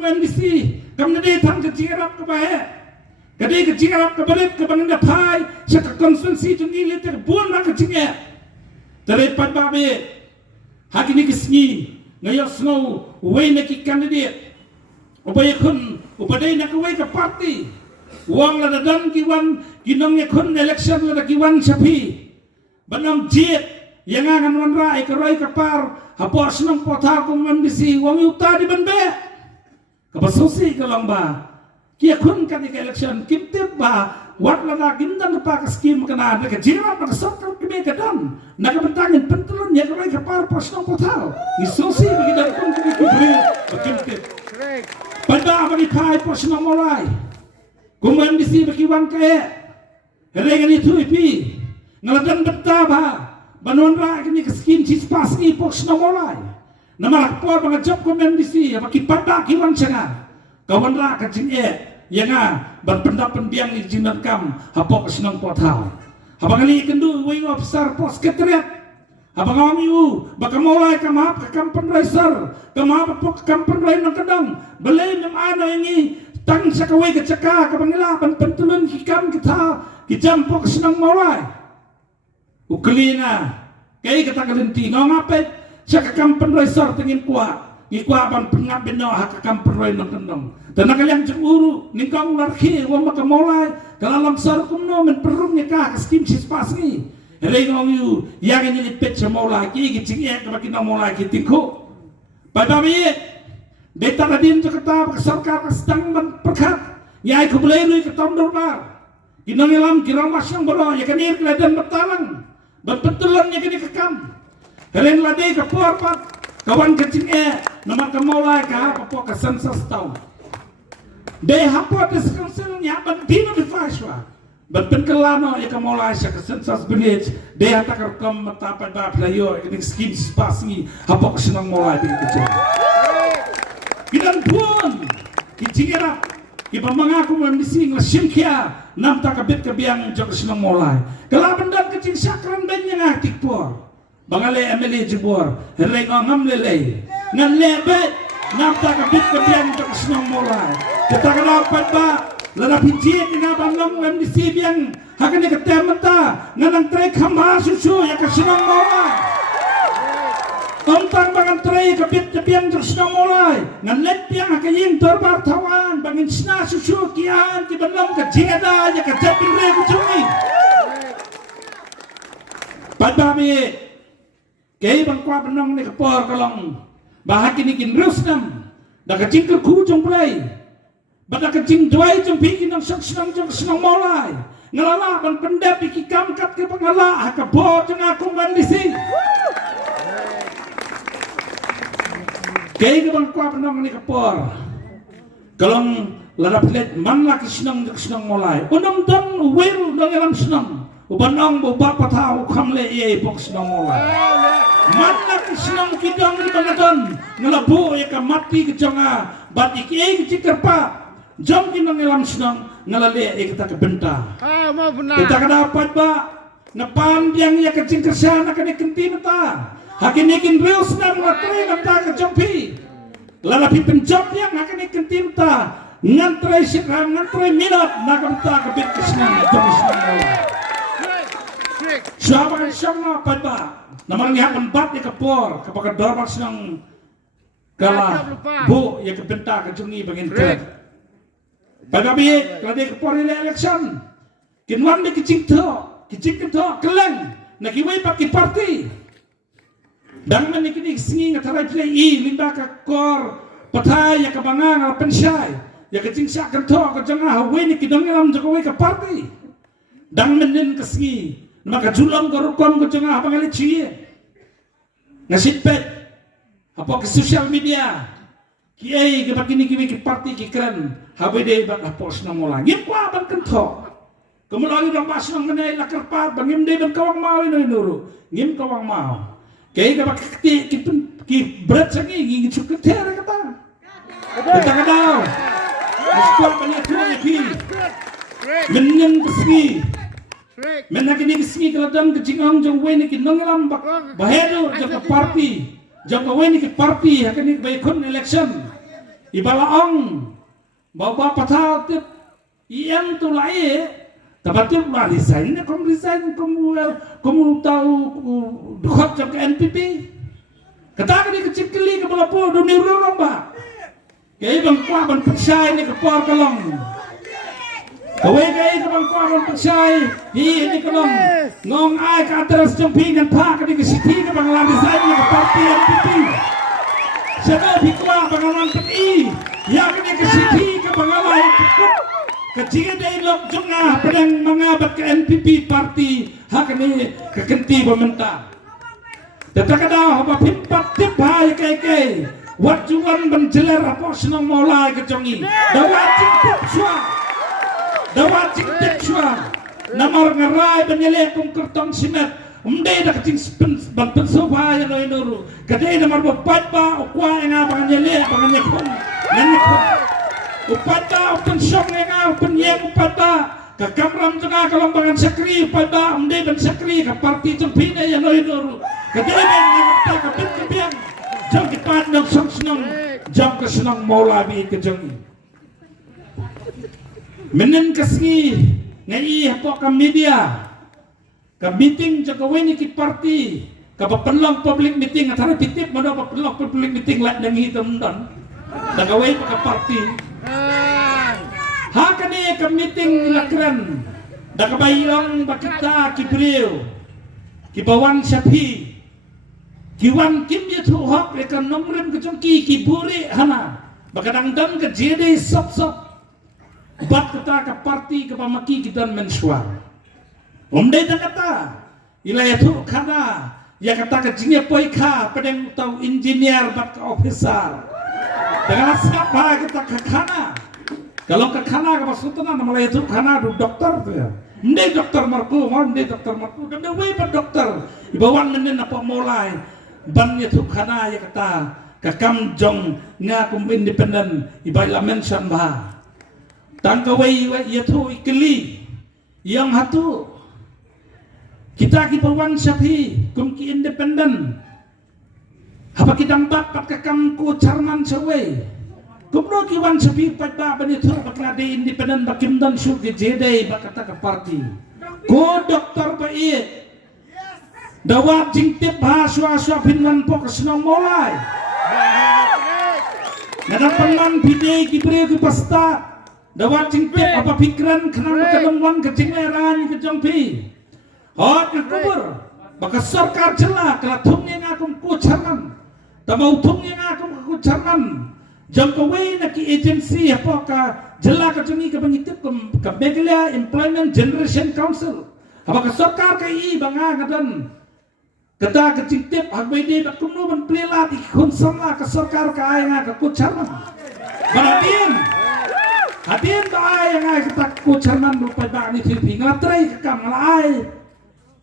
mendisi kamnade thang ke jirap ke bahe kade ke jirap ke berit ke bangda phai sak konstituensi tungi le ter bun ma ke jinge tere pat babe hakini kisni ngayo snow way na ki candidate ubay kun upaday na kaway ka party wang la dadan kiwan kinong ya kun election la kiwan sapi banam jet yang akan menrai kerai kapar hapos nang pothar kung mendisi wang yuta di banbe kapasusi kalamba kia kun kan ke election kimtip ba wat la gindan pa ka scheme kana de jira pa sokal kime kadan nakabantangin pentulun ya kerai kapar pos nang pothar isusi bigidan kun kime kibre kimtip pada bagi pai pos nang molai kung mendisi bakiwan kaya herengan itu ipi ngaladan betaba banonra kini keskin cispas ni pos na molai namarak po mga job ko mendisi baki pada kiwan sanga kawanra kacing yanga berpendapat biang ni jinan kam hapok senang pothau habang ali kendu wing officer pos ketret habang amiu baka molai kamap ka kampen raiser kamap pok kampen rain nang kadang belai nam ana ini tang sakawai ke caka kabangila ban pentulun hikam kita kijampok senang molai ukelina kay kata kalenti ngapet sa kakampan roy sor tingin kuha ban pengap bino ha kakampan roy ng kandong tanang kalyang cemburu ningkong larki wang makamolay kalalang sor kumno men perung niya ka kaskim sispas ni helay ngong yu yang nilipit sa molay ki gitsing ek kabakin ng molay kitingko padami data na din sa kata sarkar kasdang man perkat yay kubulay luy katom dorbar kinangilam kiramas ng balo yakanir kaladan batalang betulan yang kini kekam, kalian ladai ke porpat, kawan kecing nama kemulai ke apa pok kesensus tahu. Deh apa deskripsi nya bentino di faswa, benten kelano ya kemulai sih kesensus benich, deh tak rekam mata pada playo ini skin spasi, apa kesenang mulai di kecil. Kita pun kecing era, kita mengaku mendisi ngasingkia. Nam tak kabit kebiang jok senang mulai. Kalau benda kecil sakran banyak ngatik por. Bangale emeli jebor. Hereng ngam lele. Ngan lebet. Nam tak kabit kebiang jok senang mulai. Kita kena dapat ba. Lala pijit ina banglang ngam disibiang. Hakan ketem mata. Nganang tray kama susu ya kesenang mulai. Tentang bangan tray kabit kebiang jok senang mulai. Ngan lepiang hakaying torbar tawan. Bangin sna susu kian ki belum ke jingada ya ke japin re ku cumi padami kei bang kwa benong ni kapor kalong bahaki ni kin rusnam da ka jingker ku jong play bada ka jing dwai jong pi kin sok senang molai ngalala ban pendap ki kamkat ke pangala ka bo jong aku mandisi kei bang kwa benong ni kapor kalong ladap let man laki senang molai unam dan wel dong alam senang ubanong bapa tahu kamle ye pok senang molai man laki senang kidang di banadan ngelabu ya ka mati kejonga batik ye kecikerpa jom kinang alam senang ngalale ye kita kebenta kita kedapat ba napan yang ya kecing kersana kene kenti mata hakini kin real senang ngatre ngata kejompi lalapi penjom yang akan ikan timta ngantrai sekarang ngantrai minat nakam tak kebit kesenang jom senang siapa sama pada namanya empat ya kepor kepakai dormak senang kalah bu ya kebenta kejungi bangin ter pada bi kalau dia kepor ini election kinwan dia kecing to keleng nakiwai pakai party dan menikmati singi ngatarai play limba ka kor patai ya kabangang al pensai ya kecing sak to ka janga hawe ni kidong lam jokowi ka party dan menin ka singi maka julang ka rukom ka janga habang ali chi ngasipet apa ke social media kiai ke bakini ki party ki keren hawe de ba post na mola ngim kwa ban kan to kemudian dong pas nang menai lakar par bangim de ban kawang mau ni nuru ngim kawang mau kaya ka bakti ki berat sangi ngi cukup tere kata kita kadau squad banyak tu pi menyen kesini menakini kesini keladang kecingong jong weni ki nongelam bahedo jong party jong weni ki party hakani baikon election ibalaong bawa patah tip yang tu lai tapi lah resign kamu tahu dukak ke NPP kata ni kecil keli ke balapo dunia orang ba kaya bang kuah bang persai ni ke por kalong kawai kaya ke bang kuah bang persai ni kalong ngong ai ke atas jumpi dan pak ni ke siti ke bang lah resign ni ke parti NPP siapa bikwa bang alang PI yang ni ke siti ke bang alai kecil dari lok jengah pedang mengabat ke NPP parti hak ni kekenti pemerintah tetapi dah apa pimpat tip hai kai wajuan menjelar apa senang mulai kejongi dawat cintip sua namar ngarai penyelek kertong simet dah kecing banten sofa yang lain dulu kadai namar bapak ukwa yang apa penyelek pun upata open shop nga open yang upata ka kamram tengah kalombangan sakri upata dan sakri ka parti tempina yang lain dulu kadang kita kebiang jam kipat nak senang jam kesenang maulabi kejongi menen kasni ngai apa ka media ka meeting jakaweni ki parti ka pepelang public meeting antara pitip mana pepelang public meeting lek nang hitam dan dagawai ka parti hakani ka meeting lakran dagabayang bakita kibril kibawan syafi kiwan kim yatu hak ekan nomrem kejongki kiburi hana bakadang dan ke jede sop bat kata ka parti ke pamaki kitan mensuar umdai kata ila yatu kana ya kata ke jinge poika pedeng tau engineer bat ke officer dengan siapa kita ke kana kalau ke kana ke maksudnya nama itu kana du dokter tu ya ndai dokter marku dan dewe pa dokter ibawan menen apa mulai ban itu kana ya kata ke kamjong ngakum independen ibaila mention bah tangkawai itu ikli yang hatu kita kibawan syafi kumki independen apa kita empat ke kamku charman sawai kumno kiwan syafi pada banitu baklade independen bakim dan syugi jede bakata ke parti ko doktor baik dawat jingtip bahaswa pinwan po kesenang mulai nadapanman bide kibre ki pasta dawat jingtip apa pikiran kenang kedengwan kecingleran kejongpi hot kubur baka sarkar jela kelatung yang akum kucaran tamau tung yang akum kucaran jangkawai naki agency apa ka jela kejongi ke bangitip ke Meghalaya Employment Generation Council apa ka sarkar kai banga ngadan kata kecintip hagbede bakumno man plela di konsama ka sarkar ka ay nga ka kucaran baratin hatin ka ay nga kita kucaran rupai ba ni Filipina ngatray ka malay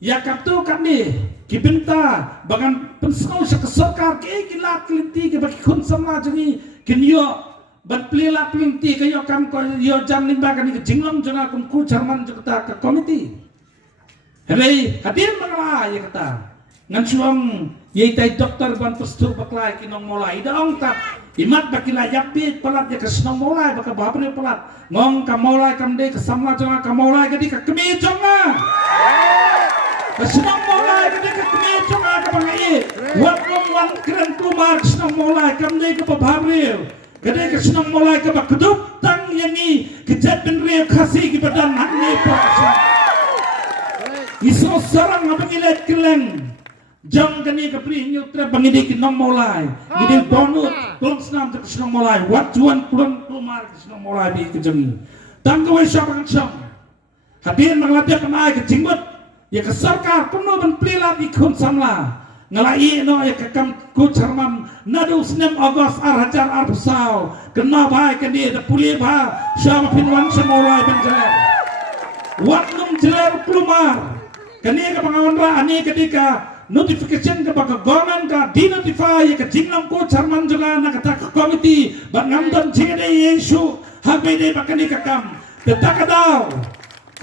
ya kapto kami kibinta bagan pensau sa kasarkar kay kilat kelinti ke bagi konsama jani kinyo bat plela kelinti kayo kam ko yo jam limba kan ke jinglong janga kum ku charman jukta ke komiti helai hadir mangala ya kata ngan suang yai tai doktor ban pastur baklai kinong mulai daong tat imat bakila yapit pelat ya kesenong mulai baka babre pelat ngong ka mulai kam de kesamla janga ka mulai gadi ka kemi jonga kesenong mulai gadi ka kemi jonga ka bangai wat long wan kren kumar kesenong mulai kam de ka babre gadi kesenong mulai ka bakuduk tang yangi kejat ben rio kasih ki badan hanne pa iso sarang abangilet keleng jam kani kapri nyutra bangide kinong mulai gidil donut tolong senam ke senang mulai wajuan pulang kumar ke senang mulai di kejengi tangkawai syabang syam hadir mengelatih kenai ke jinggut ya ke sarkar kuno ben pelila di kun samla ngalai no ya ke kam ku charman nadu 6 Agos arhajar arbusau kena baik ke dia pulih bah syabang pinwan semulai ben jeler watlum jeler plumar kani ke pengawan ra ani ketika notification ke baka government ka di-notify ke jinglang ko charman juga na kata komiti bangamdan jede yesu habede bakani kakam tetaka daw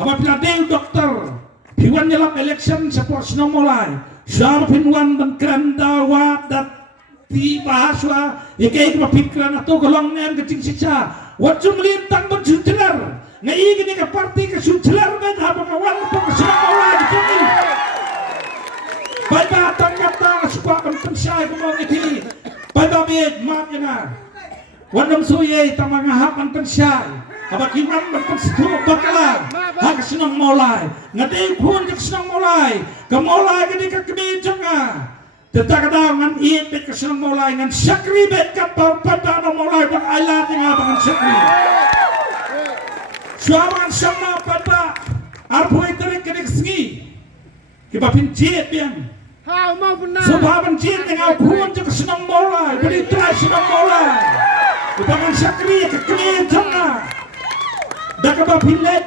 apabila dew dokter piwan nyelap election sa pos na mulai syar pinwan bangkran dawat dat ti bahaswa ikai ka pikran ato golong nen ke sisa wat jumlin tang ban sucelar ngai gini ka parti ka sucelar ba ha ba wan pa ka sa wala di bai ba tang kata suka kan pensai ko mo iti bai ba be ma yana wanam suye tamang hapan pensai abak iman berpensitu bakala hak senang mulai ngati pun jak senang mulai ke mulai gini ka kemi jonga tetakada ngan iet bet ka senang mulai ngan sakri bet ka pada mulai bak ailat nga bangan sakri suaman sama pada arpoi terik kedik sengi kibapin jet biang subaban jet nga pun jak senang mulai beri try senang mulai bangan sakri ka kemi jonga Dakaba pilet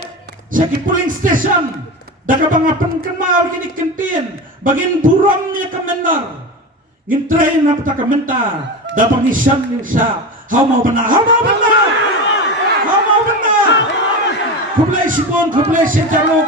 sakit polling station dakaba ngapan kenal gini kentin bagin buramnya kemenar ngin train apa tak kementa dapat nisan nisa how mau benar kublai sipon kublai sejarok